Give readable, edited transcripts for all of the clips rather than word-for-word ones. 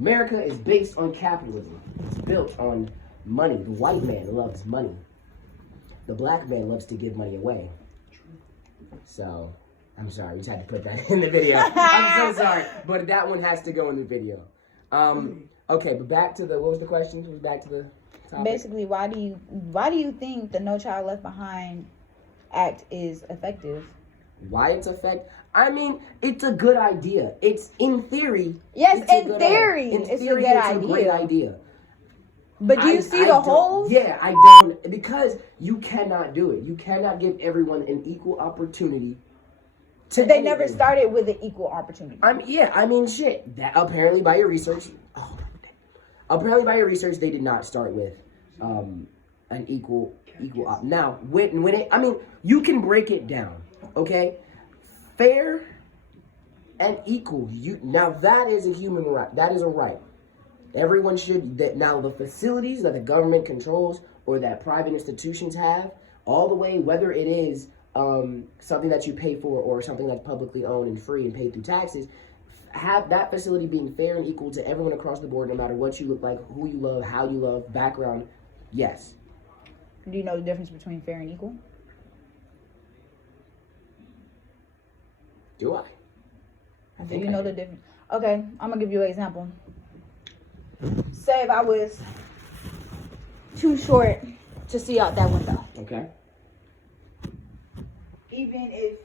America is based on capitalism. It's built on money. The white man loves money. The black man loves to give money away. So, I'm sorry, we just had to put that in the video. I'm so sorry, but that one has to go in the video. Okay, but back to what was the question? Back to the topic. Basically, why do you think the No Child Left Behind Act is effective? Why it's effective? I mean, it's a good idea. It's in theory. Yes, in theory, it's a good idea. It's a great idea. But do you see the holes? Yeah, I don't, because you cannot do it. You cannot give everyone an equal opportunity. They never started with an equal opportunity. Shit. That apparently by your research, they did not start with an equal. Now, you can break it down, okay? Fair and equal. Now that is a human right. That is a right. Everyone should. Now the facilities that the government controls or that private institutions have, all the way, whether it is something that you pay for or something that's publicly owned and free and paid through taxes, have that facility being fair and equal to everyone across the board, no matter what you look like, who you love, how you love, background. Yes. Do you know the difference between fair and equal? Do I? Do you know the difference? Okay, I'm gonna give you an example. Say if I was too short to see out that window. Okay. Even if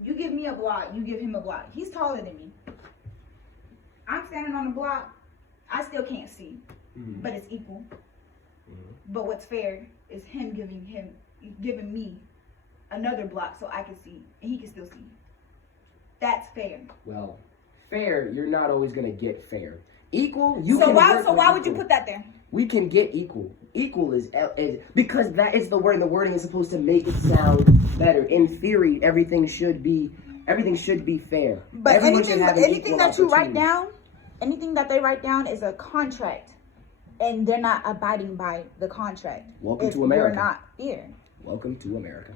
you give me a block, you give him a block. He's taller than me. I'm standing on the block. I still can't see, but it's equal. But what's fair is him giving me another block so I can see and he can still see. That's fair. Well, fair, you're not always gonna get fair. Equal, why would you put that there? We can get equal. Equal is because that is the word. The wording is supposed to make it sound better. In theory, everything should be fair. But anything that you write down, anything that they write down is a contract, and they're not abiding by the contract. Welcome to America. You're not here. Welcome to America.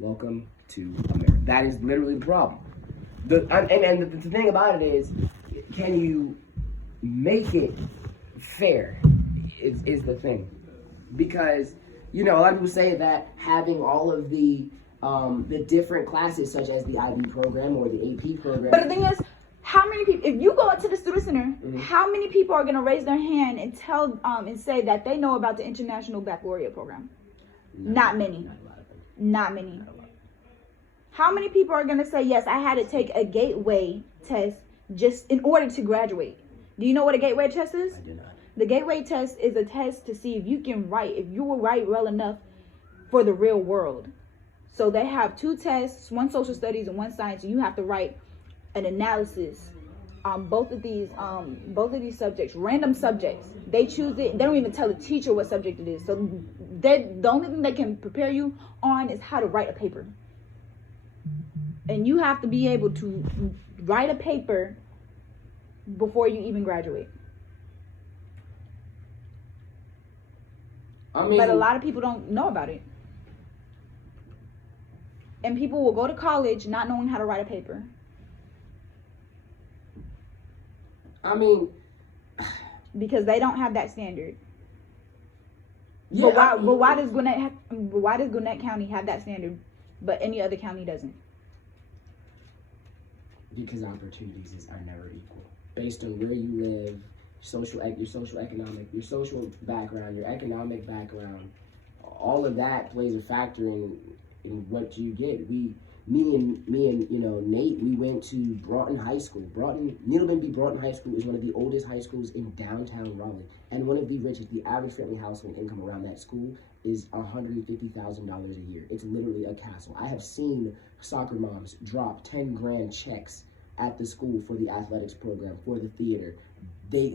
Welcome to America. That is literally the problem. The thing about it is, can you make it fair? Is the thing, because a lot of people say that having all of the different classes, such as the IB program or the AP program. But the thing is, how many people? If you go into the student center, how many people are going to raise their hand and tell and say that they know about the International Baccalaureate program? Not many. Not many. How many people are going to say, yes, I had to take a gateway test just in order to graduate? Do you know what a gateway test is? I do not. The gateway test is a test to see if you will write well enough for the real world. So they have two tests, one social studies and one science, and you have to write an analysis on both of these subjects, random subjects. They choose it. They don't even tell the teacher what subject it is. So the only thing they can prepare you on is how to write a paper. And you have to be able to write a paper before you even graduate. But a lot of people don't know about it. And people will go to college not knowing how to write a paper. Because they don't have that standard. Yeah, but why does Gwinnett County have that standard, but any other county doesn't? Because opportunities are never equal, based on where you live, your social background, your economic background. All of that plays a factor in what you get. Me and Nate, we went to Broughton High School. Needle B. Broughton High School is one of the oldest high schools in downtown Raleigh, and one of the richest. The average family household income around that school is $150,000 a year. It's literally a castle. I have seen soccer moms drop 10 grand checks at the school for the athletics program, for the theater. Me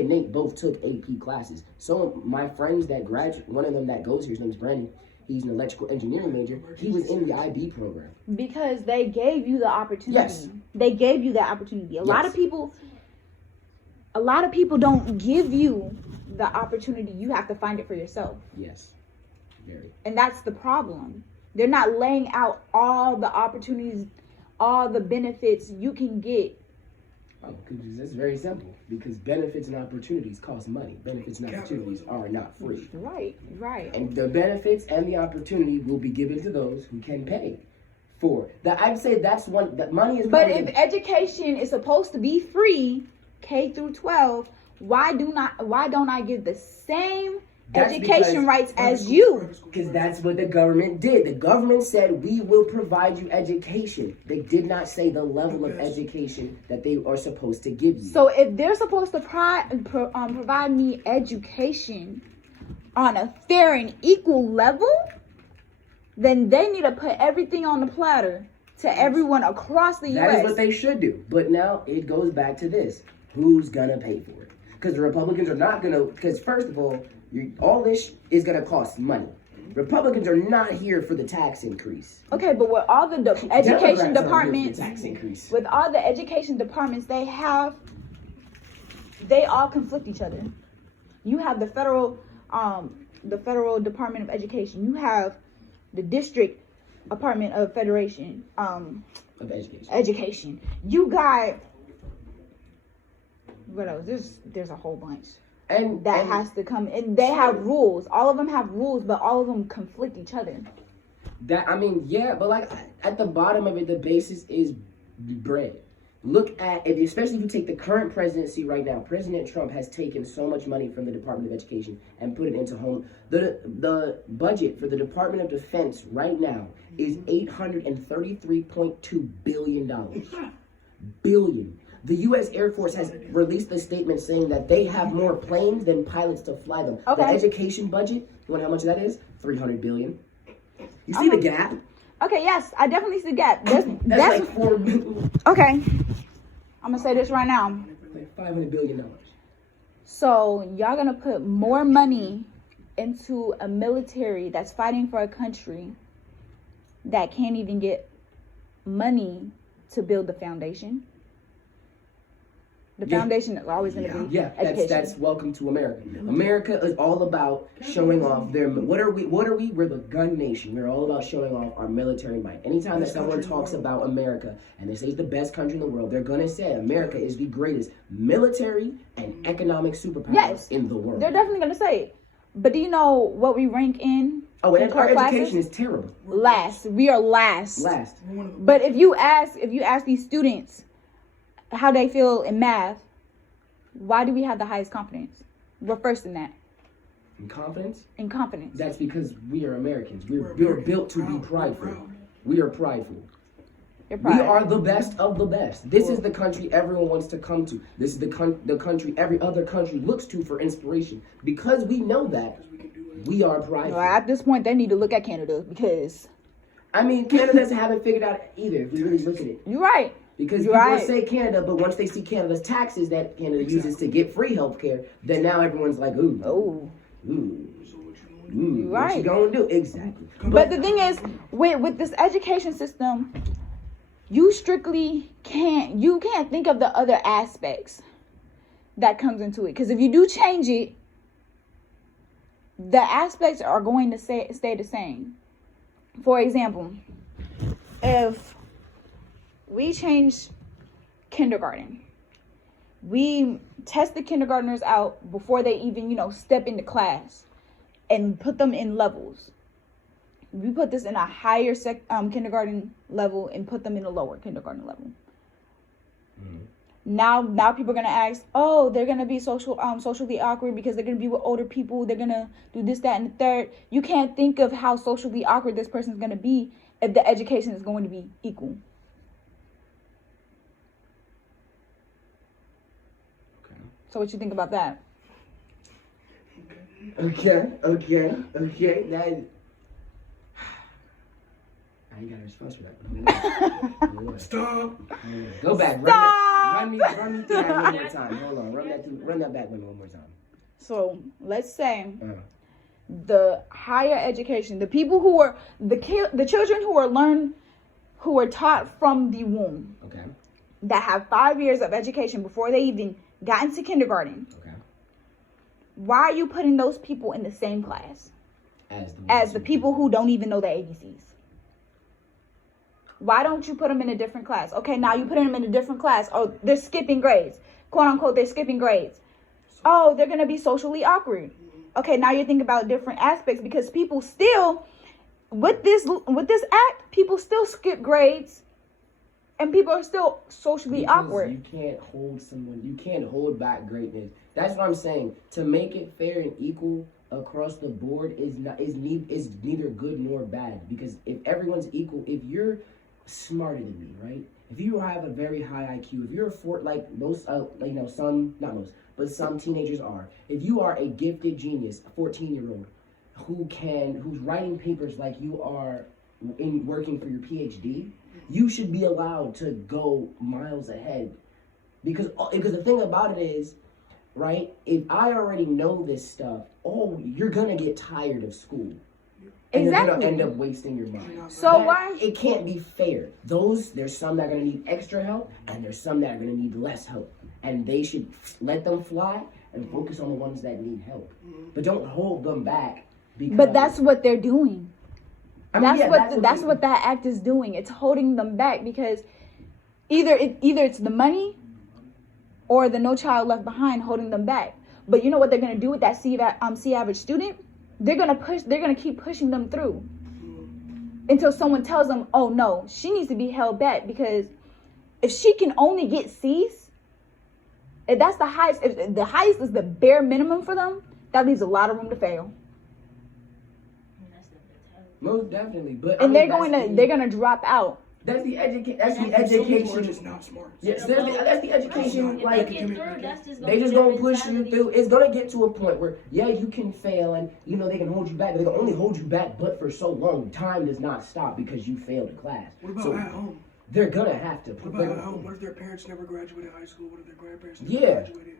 and Nate both took AP classes. So my friends that graduate, one of them that goes here, his name's Brandon. He's an electrical engineering major. He was in the IB program. Because they gave you the opportunity. Yes. They gave you that opportunity. A lot of people don't give you the opportunity. You have to find it for yourself. Yes. Very. And that's the problem. They're not laying out all the opportunities, all the benefits you can get Oh, because it's very simple. Because benefits and opportunities cost money. Benefits and opportunities are not free. Right. And the benefits and the opportunity will be given to those who can pay for that. I'd say that's one. That money is. But if education is supposed to be free, K through 12, why don't I give the same education rights as you? Because that's what the government did. The government said, we will provide you education. They did not say the level of education that they are supposed to give you. So if they're supposed to provide me education on a fair and equal level, then they need to put everything on the platter to everyone across the U.S. That is what they should do. But now it goes back to this. Who's going to pay for it? Because the Republicans are not going to, because first of all this is going to cost money. Republicans are not here for the tax increase. Okay, but with all the education Democrats are departments, here for the tax increase. with all the education departments they have, they all conflict each other. You have the federal Department of Education. You have the district Department of Federation of Education. You got what else? There's a whole bunch. And has to come, and they have rules. All of them have rules, but all of them conflict each other. But like at the bottom of it, the basis is bread. Look at it, especially if you take the current presidency right now. President Trump has taken so much money from the Department of Education and put it into home. The budget for the Department of Defense right now is $833.2 billion. The U.S. Air Force has released a statement saying that they have more planes than pilots to fly them. Okay. The education budget, you want to know how much that is? $300 billion. You see the gap? Okay, yes, I definitely see the gap. That's like $4 billion. Okay. I'm going to say this right now. Like $500 billion. So y'all going to put more money into a military that's fighting for a country that can't even get money to build the foundation? The foundation is always going to be education. That's welcome to America. America is all about showing off their. What are we? We're the gun nation. We're all about showing off our military might. Anytime that someone talks about America and they say it's the best country in the world, they're gonna say America is the greatest military and economic superpower in the world. They're definitely gonna say it. But do you know what we rank in? Oh, and our education is terrible. Last. We are last. Last. But if you ask these students how they feel in math, why do we have the highest confidence? We're first in that. In confidence? In confidence. That's because we are Americans. We're built to be prideful. We are prideful. We are the best of the best. This is the country everyone wants to come to. This is the country every other country looks to for inspiration. Because we know that, we are prideful. Well, at this point, they need to look at Canada because... I mean, Canada haven't figured out either if we really look at it. You're right. Because people say Canada, but once they see Canada's taxes that Canada uses to get free healthcare, then now everyone's like, ooh. What you gonna do? Exactly. But the thing is, with this education system, you strictly can't think of the other aspects that comes into it. Because if you do change it, the aspects are going to stay the same. For example, if we change kindergarten, we test the kindergartners out before they even, step into class and put them in levels. We put this in a higher kindergarten level and put them in a lower kindergarten level. Mm-hmm. Now people are going to ask, oh, they're going to be socially awkward because they're going to be with older people. They're going to do this, that, and the third. You can't think of how socially awkward this person's going to be if the education is going to be equal. So what you think about that? Okay. That I ain't got a response for that. Stop. Go back. Run me through that one more time. Hold on. Run that back one more time. So let's say the higher education, the people who are the children who are taught from the womb. Okay. That have 5 years of education before they even got into kindergarten. Okay. Why are you putting those people in the same class as the people who don't even know the ABCs? Why don't you put them in a different class? Okay, now you put them in a different class. Oh, they're skipping grades. Quote unquote, they're skipping grades. Oh, they're going to be socially awkward. Okay, now you're thinking about different aspects because people still, with this act, people still skip grades and people are still socially Because awkward. you can't hold back greatness. That's what I'm saying. To make it fair and equal across the board is neither good nor bad. Because if everyone's equal, if you're smarter than me, right? If you have a very high IQ, if you're some teenagers are. If you are a gifted genius, a 14-year-old who's writing papers like you are in working for your PhD, you should be allowed to go miles ahead. Because the thing about it is, right, if I already know this stuff, you're gonna get tired of school. And you're gonna end up wasting your mind. It can't be fair. There's some that are gonna need extra help, and there's some that are gonna need less help. And they should let them fly and focus on the ones that need help. But don't hold them back. But that's what they're doing. That's what that act is doing. It's holding them back because either it's the money or the No Child Left Behind holding them back. But you know what they're gonna do with that C average student? They're gonna keep pushing them through until someone tells them, oh no, she needs to be held back, because if she can only get C's, if that's the highest, if the highest is the bare minimum for them, that leaves a lot of room to fail. Most definitely, but they're gonna drop out. That's the education. Just not smart. Yes, that's the education. Like they just gonna push you through. It's gonna get to a point where you can fail, and they can hold you back. But they can only hold you back, but for so long. Time does not stop because you failed a class. What about at home? They're gonna have to. What about at home? What if their parents never graduated high school? What if their grandparents never graduated?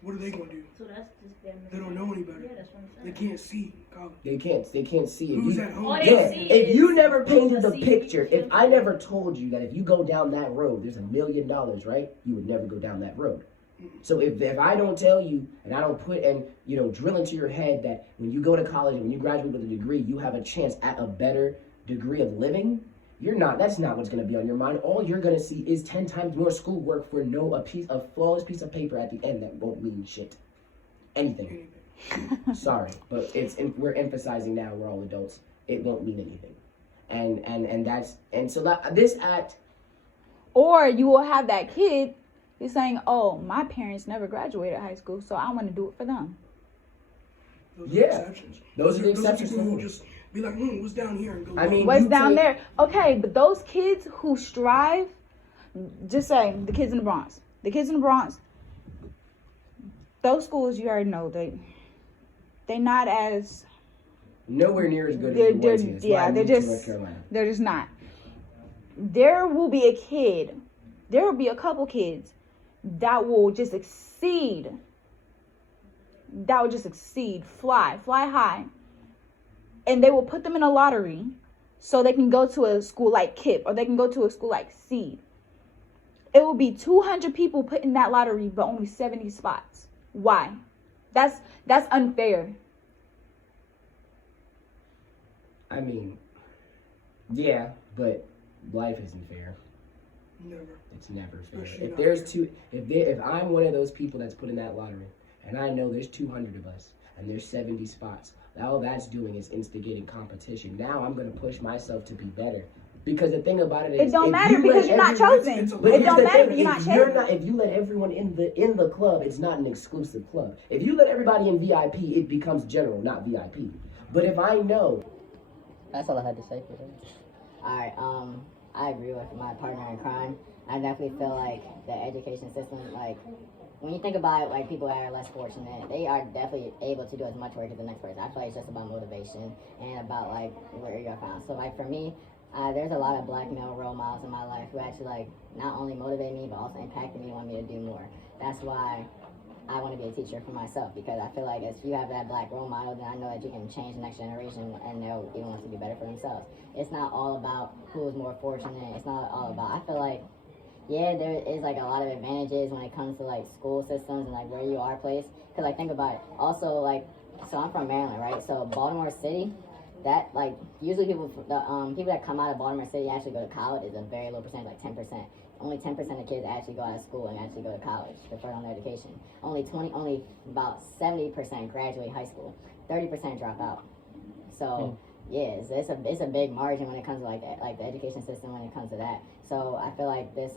What are they gonna do? So that's just bare minimum. They don't know any better. Yeah, that's what I'm They saying. can't see college. They can't see it. Who's at home? If you never painted the picture, if I never told you that if you go down that road, there's $1 million, right? You would never go down that road. So if I don't tell you and I don't put drill into your head that when you go to college and when you graduate with a degree, you have a chance at a better degree of living, that's not what's going to be on your mind. All you're going to see is 10 times more schoolwork for a flawless piece of paper at the end that won't mean shit. Anything. Sorry, but we're emphasizing now, we're all adults. It won't mean anything. This act. Or you will have that kid who's saying, oh, my parents never graduated high school, so I want to do it for them. Those are exceptions. Those are the exceptions. People who just be like, what's down here? And go, what's down there? Okay, but those kids who strive, just say the kids in the Bronx. The kids in the Bronx, those schools, you already know, they're not as... Nowhere near as good as the ones here. Yeah, they're just not. There will be a couple kids that will just exceed, fly high. And they will put them in a lottery so they can go to a school like KIPP or they can go to a school like SEED. It will be 200 people put in that lottery, but only 70 spots. Why? That's unfair. I mean, yeah, but life isn't fair. Never. It's never fair. Especially If I'm one of those people that's put in that lottery, and I know there's 200 of us, and there's 70 spots, all that's doing is instigating competition. Now I'm going to push myself to be better. Because the thing about it is, it don't matter because you're not chosen. It don't matter because you're not chosen. If you let everyone in the club, it's not an exclusive club. If you let everybody in VIP, it becomes general, not VIP. But if I know, that's all I had to say for that. Alright, I agree with my partner in crime. I definitely feel like the education system, like, when you think about it, like, people that are less fortunate, they are definitely able to do as much work as the next person. I feel like it's just about motivation and about, like, where you're found. So, like, for me, there's a lot of black male role models in my life who actually, like, not only motivate me, but also impacted me and want me to do more. That's why I want to be a teacher for myself, because I feel like if you have that black role model, then I know that you can change the next generation and they'll even want to be better for themselves. It's not all about who's more fortunate. It's not all about, I feel like, yeah, there is, like, a lot of advantages when it comes to, like, school systems and, like, where you are placed. Because, like, think about it. Also, like, so I'm from Maryland, right? So Baltimore City, that, like, usually people that come out of Baltimore City actually go to college is a very low percentage, like 10%. Only 10% of kids actually go out of school and actually go to college to further on their education. Only about 70% graduate high school. 30% drop out. So yeah, it's a big margin when it comes to like the education system when it comes to that. So I feel like this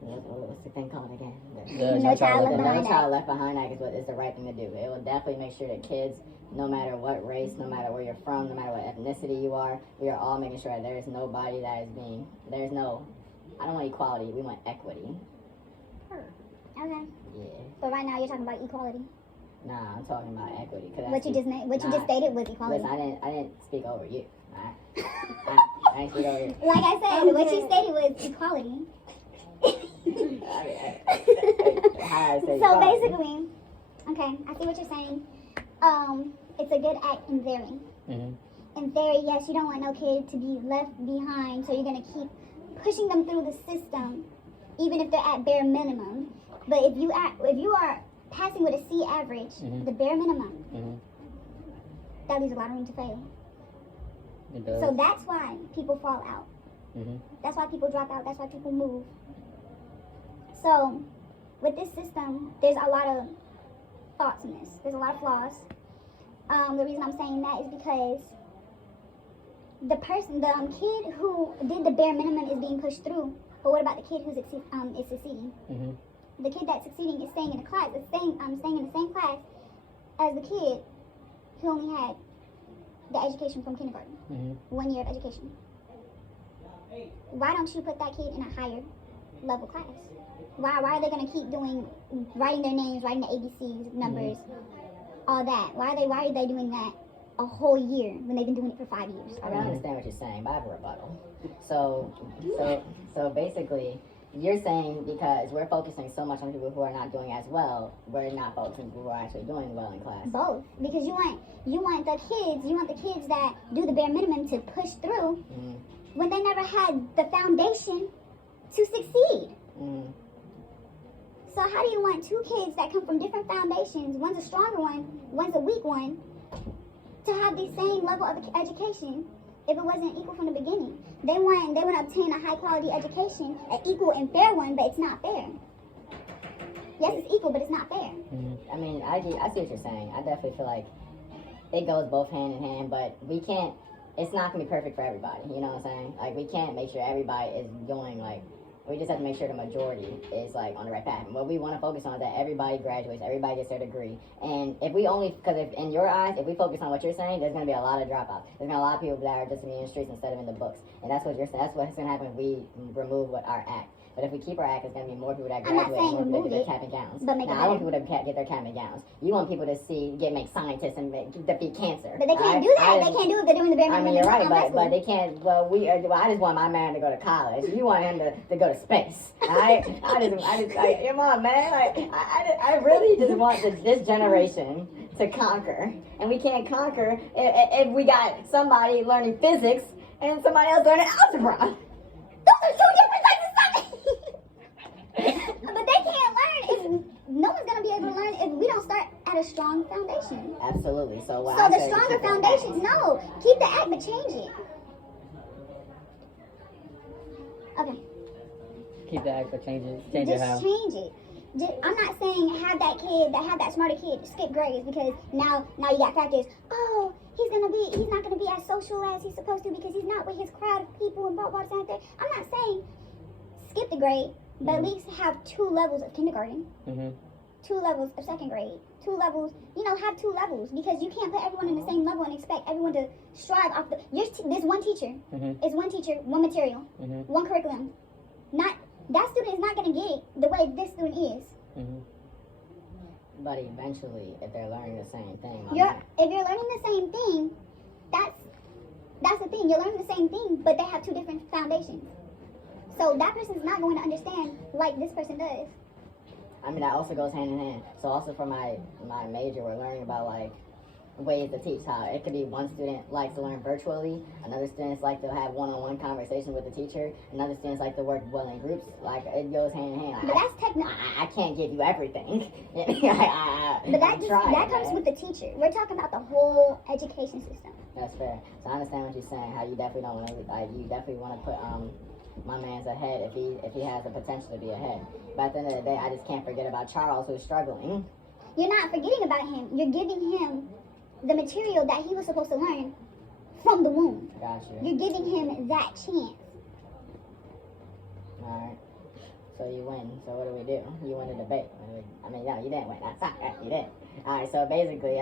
what's the thing called again? The No Child Left Behind Act is the right thing to do. It will definitely make sure that kids, no matter what race, no matter where you're from, no matter what ethnicity you are, we are all making sure that there is nobody that is being, I don't want equality, we want equity. Okay. Yeah. But right now you're talking about equality. Nah, I'm talking about equity. What you just stated was equality. Listen, I didn't speak over you. Alright? I didn't speak over you. Like I said, what you stated was equality. So basically, okay, I see what you're saying. It's a good act in theory. In theory, yes, you don't want no kid to be left behind, so you're gonna keep pushing them through the system, even if they're at bare minimum. But if you are passing with a C average, the bare minimum, that leaves a lot of room to fail. It does. So that's why people fall out. That's why people drop out. That's why people move. So with this system, there's a lot of thoughts in this. There's a lot of flaws. The reason I'm saying that is because the kid who did the bare minimum is being pushed through. But what about the kid who's is succeeding? The kid that's succeeding is staying in the class. Is staying in the same class as the kid who only had the education from kindergarten, 1 year of education. Why don't you put that kid in a higher level class? Why are they gonna keep writing their names, writing the ABCs, numbers, all that? Why are they doing that a whole year when they've been doing it for 5 years? I don't understand what you're saying, but I have a rebuttal. So basically, you're saying because we're focusing so much on people who are not doing as well, we're not focusing on people who are actually doing well in class. Both, because you want the kids that do the bare minimum to push through when they never had the foundation to succeed. So how do you want two kids that come from different foundations, one's a stronger one, one's a weak one, to have the same level of education if it wasn't equal from the beginning? They want to obtain a high quality education, an equal and fair one, but it's not fair. Yes, it's equal, but it's not fair. I mean, I see what you're saying. I definitely feel like it goes both hand in hand, but we can't, it's not going to be perfect for everybody, you know what I'm saying? Like, we can't make sure everybody is doing, like, we just have to make sure the majority is, like, on the right path. And what we want to focus on is that everybody graduates, everybody gets their degree. And if we only, because if in your eyes, if we focus on what you're saying, there's going to be a lot of dropouts. There's going to be a lot of people that are just in the streets instead of in the books. And that's what you're saying. That's what's going to happen if we remove our act. But if we keep our act, it's going to be more people that graduate and more people that get their cap and gowns. But make it I want people to get their cap and gowns. You want people to make scientists and defeat cancer. But they can't do that. They can't do it if they're doing the bare minimum. I mean, you're right, but they can't. Well, I just want my man to go to college. You want him to go to space. I come on, man. Like, I really just want this generation to conquer, and we can't conquer if we got somebody learning physics and somebody else learning algebra. Those are two different types of science. But they can't learn if no one's gonna be able to learn if we don't start at a strong foundation. Absolutely. So the stronger foundations, no, keep the act but change it. Okay. Keep the act but change it. Change it how? Just change it. I'm not saying have that smarter kid skip grades because now you got factors. Oh, he's not gonna be as social as he's supposed to because he's not with his crowd of people and blah blah blah. I'm not saying skip the grade, but at least have 2 levels of kindergarten, 2 levels of second grade, 2 levels. Have 2 levels because you can't put everyone in the same level and expect everyone to strive off there's one teacher. It's one teacher, one material, one curriculum. That student is not going to get it the way this student is. But eventually, if they're learning the same thing, if you're learning the same thing, that's the thing. You're learning the same thing, but they have 2 different foundations. So that person's not going to understand like this person does. I mean, that also goes hand in hand. So also for my major, we're learning about like ways to teach. How it could be one student likes to learn virtually, another students like to have one-on-one conversation with the teacher, another students like to work well in groups. Like it goes hand in hand. But that's technical. I can't give you everything. But that comes with the teacher. We're talking about the whole education system. That's fair. So I understand what you're saying. How you definitely don't want to, like, you definitely want to put my man's ahead if he has the potential to be ahead. But at the end of the day, I just can't forget about Charles, who's struggling. You're not forgetting about him. You're giving him the material that he was supposed to learn from the womb. Gotcha. You're giving him that chance. All right. So you win. So what do we do? You win the debate. I mean, no, you didn't win. That's not right. You didn't. All right. So basically,